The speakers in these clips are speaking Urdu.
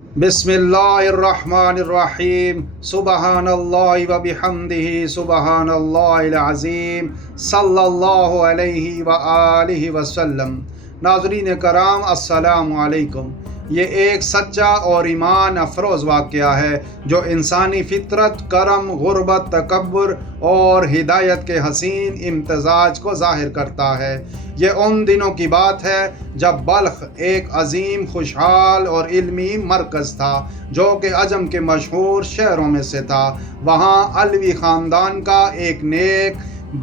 بسم اللہ الرحمن الرحیم سبحان اللہ و بحمدہ سبحان اللہ العظیم صلی اللہ علیہ وآلہ وسلم۔ ناظرین کرام السلام علیکم۔ یہ ایک سچا اور ایمان افروز واقعہ ہے جو انسانی فطرت، کرم، غربت، تکبر اور ہدایت کے حسین امتزاج کو ظاہر کرتا ہے۔ یہ ان دنوں کی بات ہے جب بلخ ایک عظیم، خوشحال اور علمی مرکز تھا جو کہ عجم کے مشہور شہروں میں سے تھا۔ وہاں علوی خاندان کا ایک نیک،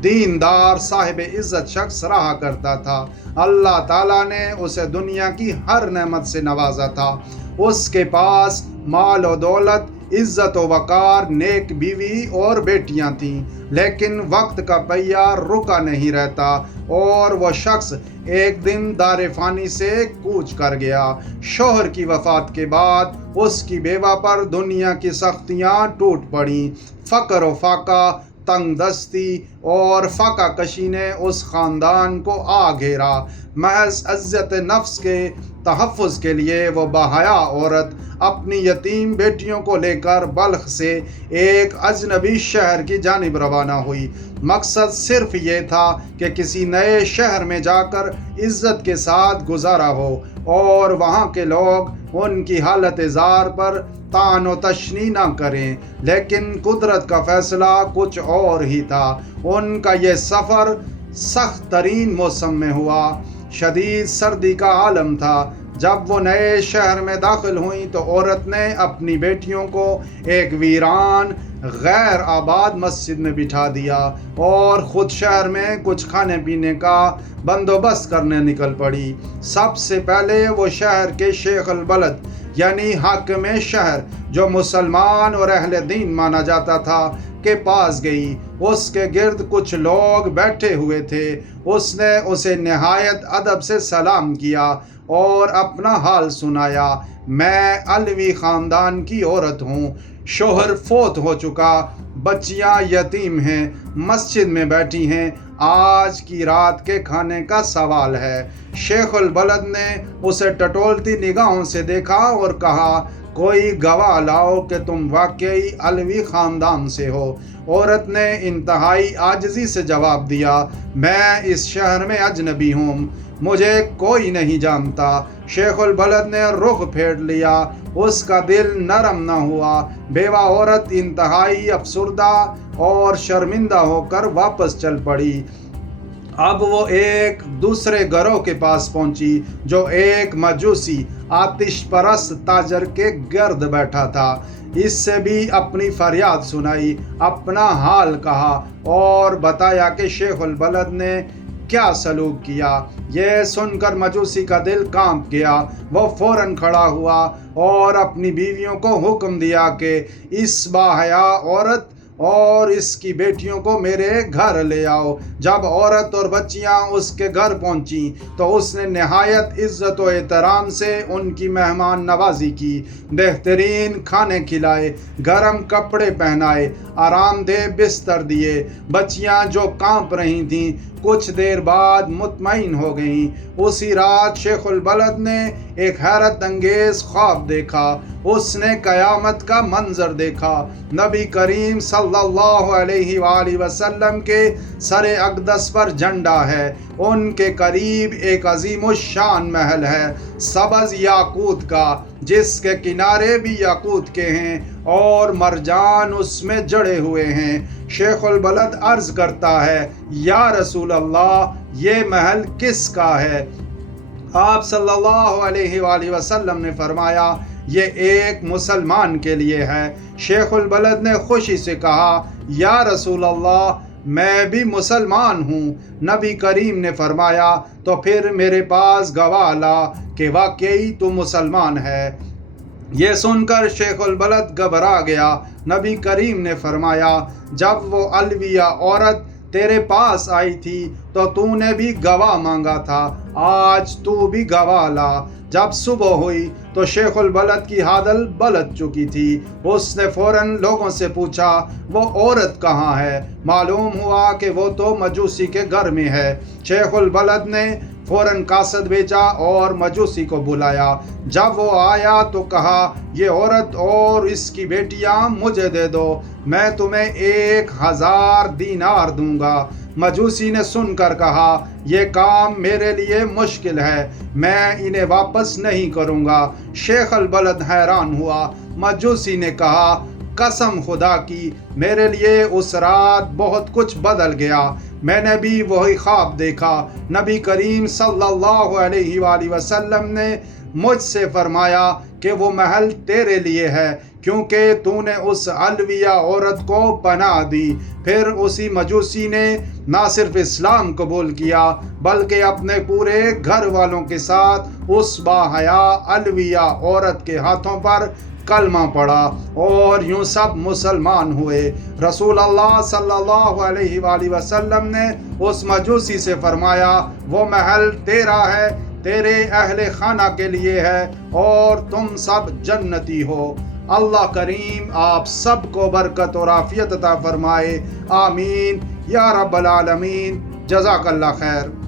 دیندار، صاحب عزت شخص رہا کرتا تھا۔ اللہ تعالیٰ نے اسے دنیا کی ہر نعمت سے نوازا تھا۔ اس کے پاس مال و دولت، عزت و وقار، نیک بیوی اور بیٹیاں تھیں، لیکن وقت کا پہیہ رکا نہیں رہتا اور وہ شخص ایک دن دار فانی سے کوچ کر گیا۔ شوہر کی وفات کے بعد اس کی بیوہ پر دنیا کی سختیاں ٹوٹ پڑیں۔ فقر و فاقہ، تنگ دستی اور فاقہ کشی نے اس خاندان کو آ گھیرا۔ محض عزت نفس کے تحفظ کے لیے وہ باحیا عورت اپنی یتیم بیٹیوں کو لے کر بلخ سے ایک اجنبی شہر کی جانب روانہ ہوئی۔ مقصد صرف یہ تھا کہ کسی نئے شہر میں جا کر عزت کے ساتھ گزارا ہو اور وہاں کے لوگ ان کی حالت زار پر طعن و تشنیع نہ کریں، لیکن قدرت کا فیصلہ کچھ اور ہی تھا۔ ان کا یہ سفر سخت ترین موسم میں ہوا۔ شدید سردی کا عالم تھا۔ جب وہ نئے شہر میں داخل ہوئیں تو عورت نے اپنی بیٹیوں کو ایک ویران، غیر آباد مسجد میں بٹھا دیا اور خود شہر میں کچھ کھانے پینے کا بندوبست کرنے نکل پڑی۔ سب سے پہلے وہ شہر کے شیخ البلد یعنی حاکم شہر، جو مسلمان اور اہل دین مانا جاتا تھا، کے پاس گئی۔ اس کے گرد کچھ لوگ بیٹھے ہوئے تھے۔ اس نے اسے نہایت ادب سے سلام کیا اور اپنا حال سنایا۔ میں علوی خاندان کی عورت ہوں، شوہر فوت ہو چکا، بچیاں یتیم ہیں، مسجد میں بیٹھی ہیں، آج کی رات کے کھانے کا سوال ہے۔ شیخ البلد نے اسے ٹٹولتی نگاہوں سے دیکھا اور کہا، کوئی گواہ لاؤ کہ تم واقعی علوی خاندان سے ہو۔ عورت نے انتہائی عاجزی سے جواب دیا، میں اس شہر میں اجنبی ہوں، مجھے کوئی نہیں جانتا۔ شیخ البلد نے رخ پھیر لیا، اس کا دل نرم نہ ہوا۔ بیوہ عورت انتہائی افسردہ اور شرمندہ ہو کر واپس چل پڑی۔ اب وہ ایک دوسرے گروہ کے پاس پہنچی جو ایک مجوسی، آتش پرست تاجر کے گرد بیٹھا تھا۔ اس سے بھی اپنی فریاد سنائی، اپنا حال کہا اور بتایا کہ شیخ البلد نے کیا سلوک کیا۔ یہ سن کر مجوسی کا دل کانپ گیا۔ وہ فوراً کھڑا ہوا اور اپنی بیویوں کو حکم دیا کہ اس باحیا عورت اور اس کی بیٹیوں کو میرے گھر لے آؤ۔ جب عورت اور بچیاں اس کے گھر پہنچیں تو اس نے نہایت عزت و احترام سے ان کی مہمان نوازی کی، بہترین کھانے کھلائے، گرم کپڑے پہنائے، آرام دہ بستر دیے۔ بچیاں جو کانپ رہی تھیں کچھ دیر بعد مطمئن ہو گئیں۔ اسی رات شیخ البلد نے ایک حیرت انگیز خواب دیکھا۔ اس نے قیامت کا منظر دیکھا۔ نبی کریم صلی اللہ علیہ وآلہ وسلم کے سر اقدس پر جھنڈا ہے۔ ان کے قریب ایک عظیم الشان محل ہے، سبز یاقوت کا، جس کے کنارے بھی یاقوت کے ہیں اور مرجان اس میں جڑے ہوئے ہیں۔ شیخ البلد عرض کرتا ہے، یا رسول اللہ، یہ محل کس کا ہے؟ آپ صلی اللہ علیہ وآلہ وسلم نے فرمایا، یہ ایک مسلمان کے لیے ہے۔ شیخ البلد نے خوشی سے کہا، یا رسول اللہ، میں بھی مسلمان ہوں۔ نبی کریم نے فرمایا، تو پھر میرے پاس گواہ لا کہ واقعی تو مسلمان ہے۔ یہ سن کر شیخ البلد گھبرا گیا۔ نبی کریم نے فرمایا، جب وہ علویہ عورت تیرے پاس آئی تھی تو تو نے بھی گواہ مانگا تھا، آج تو بھی گواہ لا۔ جب صبح ہوئی تو شیخ البلد کی حالت بلد چکی تھی۔ اس نے فوراً لوگوں سے پوچھا، وہ عورت کہاں ہے؟ معلوم ہوا کہ وہ تو مجوسی کے گھر میں ہے۔ شیخ البلد نے فوراً قاصد بھیجا اور مجوسی کو بلایا۔ جب وہ آیا تو کہا یہ عورت اور اس کی بیٹیاں مجھے دے دو، میں تمہیں 1000 دینار دوں گا۔ مجوسی نے سن کر کہا یہ کام میرے لیے مشکل ہے، میں انہیں واپس نہیں کروں گا۔ شیخ البلد حیران ہوا۔ مجوسی نے کہا قسم خدا کی، میرے لیے اس رات بہت کچھ بدل گیا، میں نے بھی وہی خواب دیکھا۔ نبی کریم صلی اللہ علیہ وآلہ وسلم نے مجھ سے فرمایا کہ وہ محل تیرے لیے ہے، کیونکہ تو نے اس علویہ عورت کو پناہ دی۔ پھر اسی مجوسی نے نہ صرف اسلام قبول کیا بلکہ اپنے پورے گھر والوں کے ساتھ اس باحیا علویہ عورت کے ہاتھوں پر کلمہ پڑھا اور یوں سب مسلمان ہوئے۔ رسول اللہ صلی اللہ علیہ وآلہ وسلم نے اس مجوسی سے فرمایا وہ محل تیرا ہے، تیرے اہل خانہ کے لیے ہے اور تم سب جنتی ہو۔ اللہ کریم آپ سب کو برکت اور عافیت عطا فرمائے، آمین یا رب العالمین۔ جزاک اللہ خیر۔